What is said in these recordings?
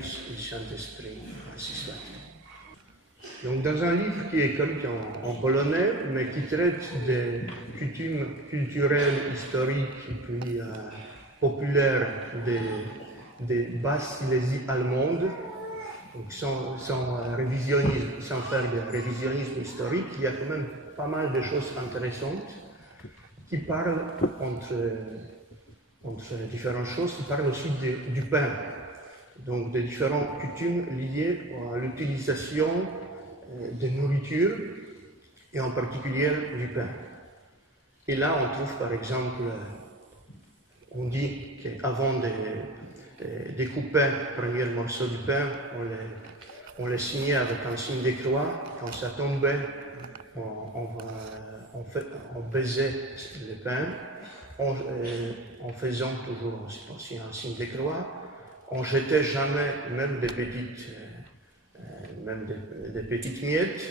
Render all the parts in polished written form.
Fils et du Saint-Esprit, ainsi soit. Donc, dans un livre qui est écrit en polonais, mais qui traite des coutumes culturelles, historiques et puis populaires des Basse-Silésie allemandes, donc sans faire de révisionnisme historique, il y a quand même pas mal de choses intéressantes qui parlent entre différentes choses, qui parlent aussi du pain, donc des différentes coutumes liées à l'utilisation de nourriture et en particulier du pain. Et là, on trouve par exemple, on dit qu'avant de découper le premier morceau du pain, on les signait avec un signe de croix. Quand ça tombait, on baisait le pain en faisant toujours aussi un signe de croix. On jetait jamais même des petites miettes.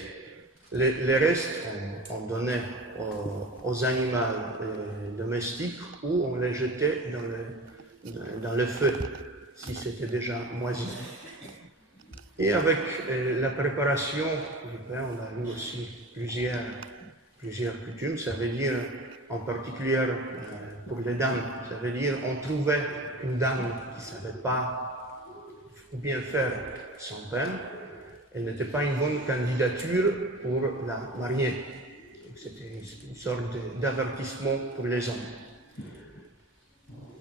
Les restes, on donnait aux animaux domestiques ou on les jetait dans le feu, si c'était déjà moisi. Et avec la préparation du pain, on a eu aussi plusieurs coutumes. Ça veut dire, en particulier pour les dames, ça veut dire on trouvait une dame qui ne savait pas bien faire son pain. Elle n'était pas une bonne candidature pour la marier. C'était une sorte d'avertissement pour les hommes.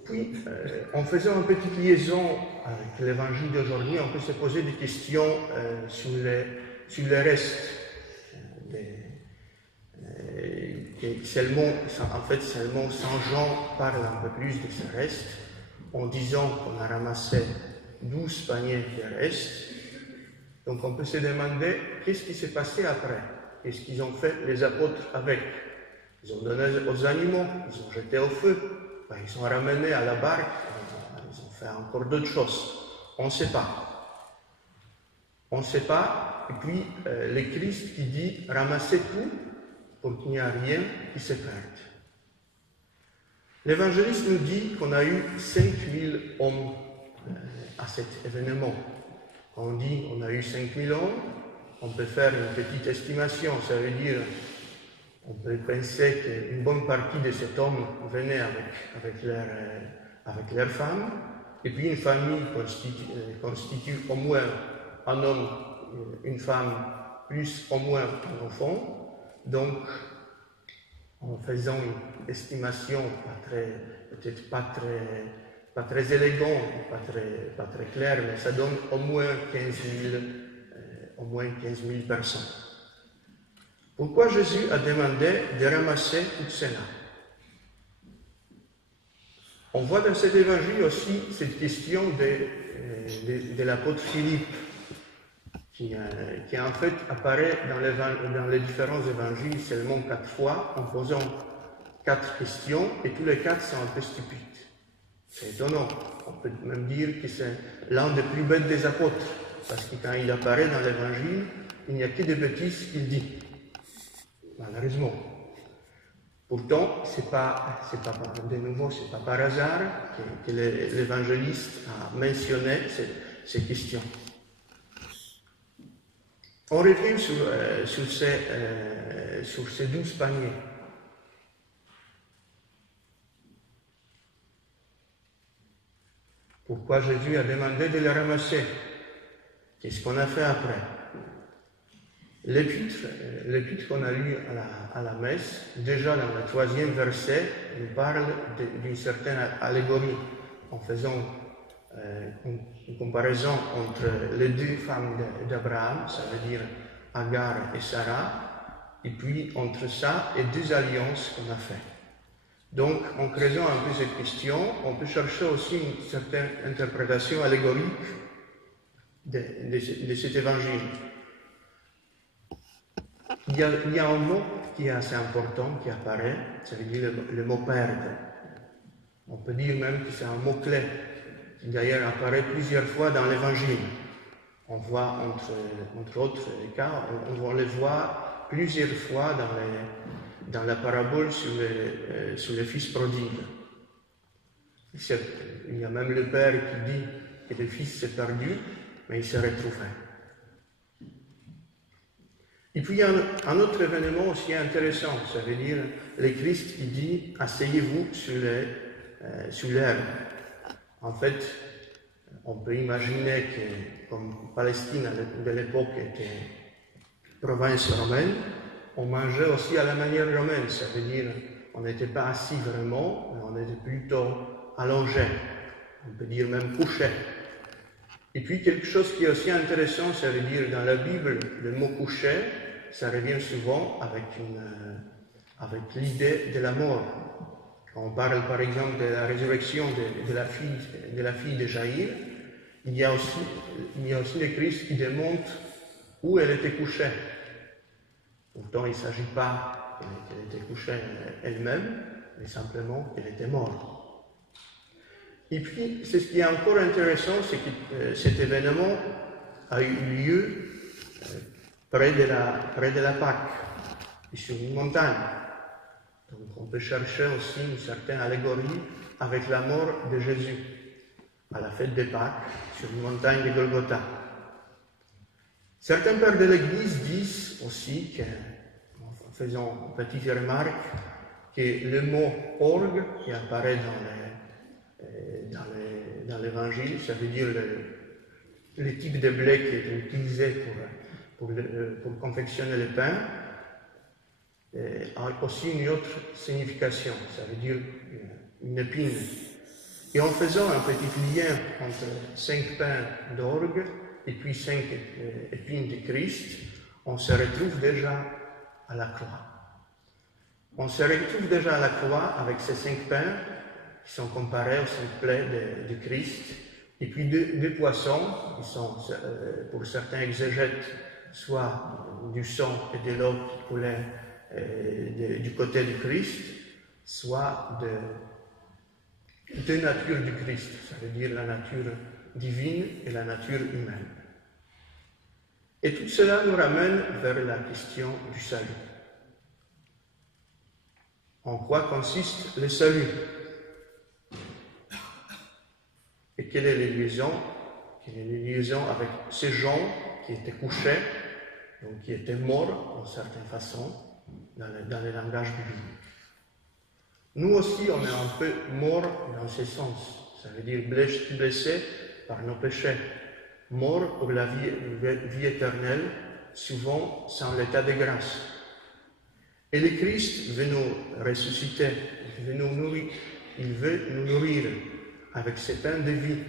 Puis, en faisant une petite liaison avec l'évangile d'aujourd'hui, on peut se poser des questions sur les restes. Seulement Saint Jean parle un peu plus de ces restes, en disant qu'on a ramassé 12 paniers de restes. Donc on peut se demander qu'est-ce qui s'est passé après, qu'est-ce qu'ils ont fait les apôtres avec. Ils ont donné aux animaux, ils ont jeté au feu, ils ont ramené à la barque, ils ont fait encore d'autres choses. On ne sait pas. On ne sait pas, et puis le Christ qui dit ramassez tout pour qu'il n'y ait rien qui se perde. L'évangéliste nous dit qu'on a eu 5000 hommes à cet événement. On dit on a eu 5000 hommes, on peut faire une petite estimation, ça veut dire on peut penser qu'une bonne partie de ces hommes venaient avec leurs femmes, et puis une famille constitue au moins un homme, une femme, plus au moins un enfant. Donc, en faisant une estimation peut-être pas très élégante, pas très claire, mais ça donne au moins 15 000 personnes. Pourquoi Jésus a demandé de ramasser tout cela? On voit dans cet évangile aussi cette question de l'apôtre Philippe, qui en fait apparaît dans les différents évangiles seulement 4 fois, en posant 4 questions, et tous les 4 sont un peu stupides. C'est étonnant. On peut même dire que c'est l'un des plus bêtes des apôtres, parce que quand il apparaît dans l'évangile, il n'y a que des bêtises qu'il dit. Malheureusement. Pourtant, c'est pas par hasard que l'évangéliste a mentionné ces questions. On revient sur ces 12 paniers. Pourquoi Jésus a demandé de les ramasser? Qu'est-ce qu'on a fait après? L'épître qu'on a lu à la messe, déjà dans le 3e verset, nous parle d'une certaine allégorie, en faisant une comparaison entre les 2 femmes d'Abraham, ça veut dire Agar et Sarah, et puis entre ça et 2 alliances qu'on a faites. Donc, en creusant un peu cette question, on peut chercher aussi une certaine interprétation allégorique de cet évangile. Il y a un mot qui est assez important qui apparaît, ça veut dire le mot perdre. On peut dire même que c'est un mot-clé qui d'ailleurs apparaît plusieurs fois dans l'évangile. On voit, entre autres cas, on le voit plusieurs fois dans la parabole sur le fils prodigue. Il y a même le père qui dit que le Fils s'est perdu, mais il s'est retrouvé. Et puis il y a un autre événement aussi intéressant, ça veut dire le Christ qui dit « Asseyez-vous sur l'herbe ». En fait, on peut imaginer que, comme Palestine de l'époque était province romaine, on mangeait aussi à la manière romaine, ça veut dire on n'était pas assis vraiment, mais on était plutôt allongé, on peut dire même couché. Et puis quelque chose qui est aussi intéressant, ça veut dire dans la Bible, le mot couché, ça revient souvent avec l'idée de la mort. Quand on parle par exemple de la résurrection de la fille de Jaïr, il y a aussi le Christ qui démontre où elle était couchée. Pourtant, il ne s'agit pas qu'elle était couchée elle-même, mais simplement qu'elle était morte. Et puis, ce qui est encore intéressant, c'est que cet événement a eu lieu près de la Pâque, et sur une montagne. Donc on peut chercher aussi une certaine allégorie avec la mort de Jésus, à la fête de Pâques, sur une montagne de Golgotha. Certains pères de l'Église disent aussi, en faisant une petite remarque, que le mot « orgue » qui apparaît dans l'Évangile, ça veut dire le type de blé qui est utilisé pour confectionner le pain, a aussi une autre signification, ça veut dire une épine. Et en faisant un petit lien entre 5 pains d'orgue et puis 5 épines de Christ, on se retrouve déjà à la croix. On se retrouve déjà à la croix avec ces 5 pains qui sont comparés aux 5 plaies de Christ, et puis deux poissons qui sont, pour certains exégètes, soit du sang et de l'eau qui coulait du côté du Christ, soit de nature du Christ, ça veut dire la nature divine et la nature humaine. Et tout cela nous ramène vers la question du salut. En quoi consiste le salut? Et quelle est la liaison avec ces gens qui étaient couchés, donc qui étaient morts d'une certaine façon, dans le langage biblique. Nous aussi, on est un peu morts dans ce sens. Ça veut dire blessés par nos péchés, morts pour la vie éternelle, souvent sans l'état de grâce. Et le Christ veut nous ressusciter, il veut nous nourrir avec ce pain de vie,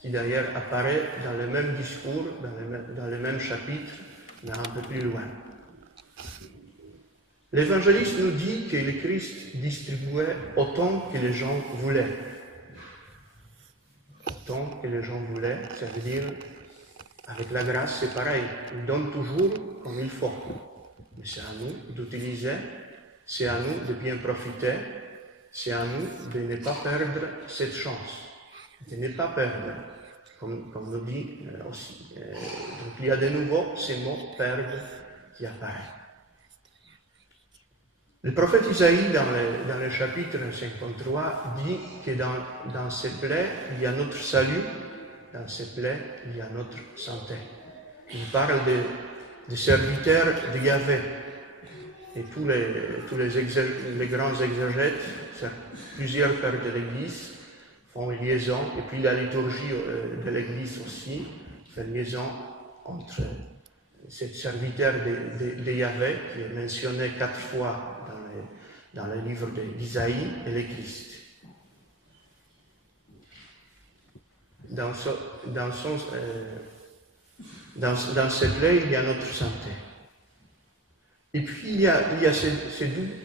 qui d'ailleurs apparaît dans le même discours, dans le même chapitre, mais un peu plus loin. L'évangéliste nous dit que le Christ distribuait autant que les gens voulaient. Autant que les gens voulaient, ça veut dire, avec la grâce, c'est pareil. Il donne toujours comme il faut. Mais c'est à nous d'utiliser, c'est à nous de bien profiter, c'est à nous de ne pas perdre cette chance. De ne pas perdre, comme nous dit aussi. Donc il y a de nouveau ces mots « perdre » qui apparaissent. Le prophète Isaïe, dans le chapitre 53, dit que dans ces plaies, il y a notre salut, dans ces plaies, il y a notre santé. Il parle des serviteurs de Yahvé. Et tous les grands exégètes, plusieurs pères de l'Église, font liaison, et puis la liturgie de l'Église aussi fait liaison entre ce serviteur de Yahvé, qui est mentionné 4 fois dans le livre d'Isaïe, et le Christ. Dans cette plaie, il y a notre santé. Et puis il y a ces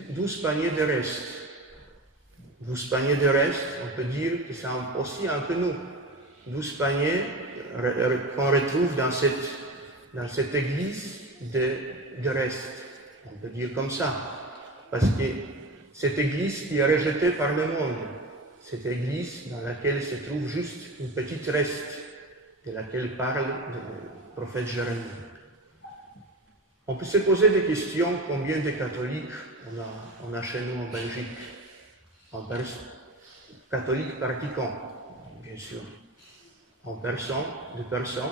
12 paniers de restes. 12 paniers de restes, on peut dire que c'est aussi un peu nous. 12 paniers qu'on retrouve dans cette église de restes. On peut dire comme ça. Parce que cette église qui est rejetée par le monde, cette église dans laquelle se trouve juste une petite reste, de laquelle parle le prophète Jérémie. On peut se poser des questions, combien de catholiques on a chez nous en Belgique, catholiques pratiquants, bien sûr. en persan, de persan.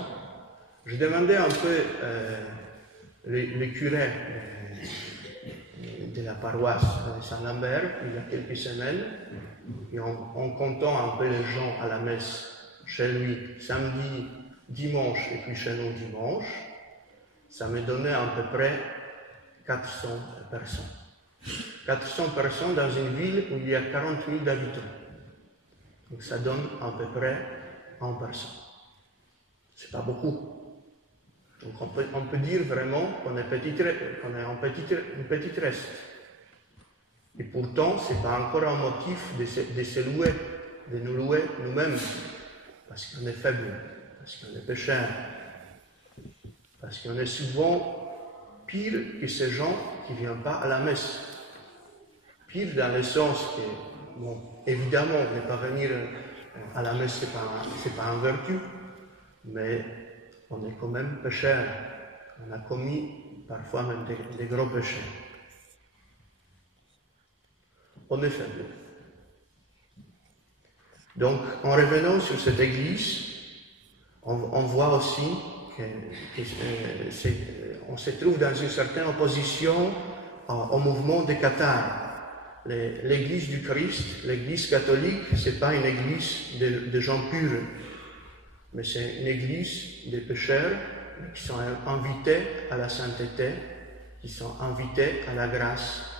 Je demandais un peu les curés de la paroisse de Saint-Lambert il y a quelques semaines, et en comptant un peu les gens à la messe chez lui samedi, dimanche et puis chez nous dimanche, ça me donnait à peu près 400 personnes. 400 personnes dans une ville où il y a 40 000 habitants. Donc ça donne à peu près 1 personne. C'est pas beaucoup. Donc on peut dire vraiment qu'on est une petite reste. Et pourtant, ce n'est pas encore un motif de nous louer nous-mêmes, parce qu'on est faible, parce qu'on est pécheur, parce qu'on est souvent pire que ces gens qui ne viennent pas à la messe. Pire dans le sens que, bon, évidemment, ne pas venir à la messe, ce n'est pas une vertu, mais on est quand même pécheur. On a commis parfois même des gros péchés. On est faible. Donc, en revenant sur cette église, on voit aussi qu'on se trouve dans une certaine opposition au mouvement des cathares. L'église du Christ, l'église catholique, ce n'est pas une église de gens purs, mais c'est une église des pécheurs qui sont invités à la sainteté, qui sont invités à la grâce.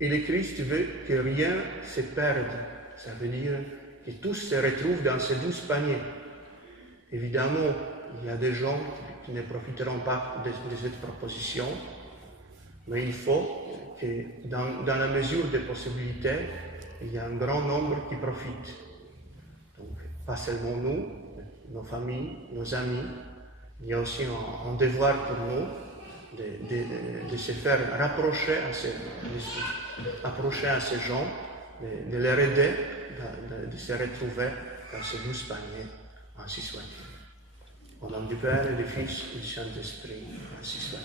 Et le Christ veut que rien ne se perde. Ça veut dire que tous se retrouvent dans ces 12 paniers. Évidemment, il y a des gens qui ne profiteront pas de cette proposition, mais il faut que dans la mesure des possibilités, il y a un grand nombre qui profitent. Donc, pas seulement nous, nos familles, nos amis, il y a aussi un devoir pour nous de se faire rapprocher à ces gens, de les aider, de se retrouver dans ces 12 paniers, ainsi soit. Au nom du Père et du Fils et du Saint-Esprit, ainsi soit.